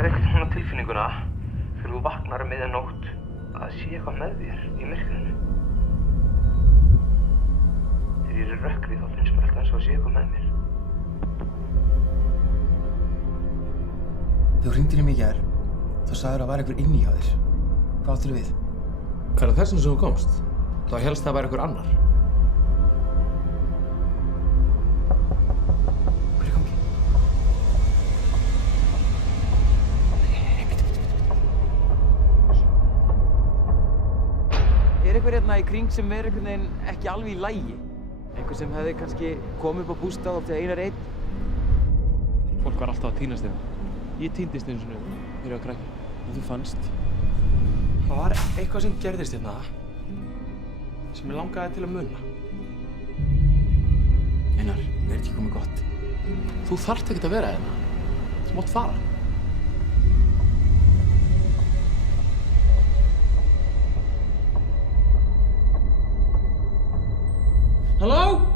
Færðu ekkert svona tilfinninguna þegar þú vaknar miðjanótt að það sé eitthvað með þér í myrkrinu? Þegar ég er í rökkri þá finnst mér alltaf eins og að sé eitthvað með mér. Þegar þú hringdir í mig í gær, þá sagðir að það var einhver inni hjá þér. Hvað áttirðu við? Hvað er þessum sem þú komst? Þá helst það væri einhver annar. Hvað er í gangi? Nei, bíddu. Er einhver hérna í kring sem er einhvern veginn ekki alveg í lagi? Einhver sem hefði kannski komið upp á bústað og til einar einn? Fólk var alltaf að týnast hérna. Ég týndist einu sinni þegar ég var krakki. Og þú fannst? Það var eitthvað sem gerðist hérna sem ég langaði til að muna. Einar, er ekki komið gott? Þú þarft ekkert að vera hérna. Þú mátt fara. Halló?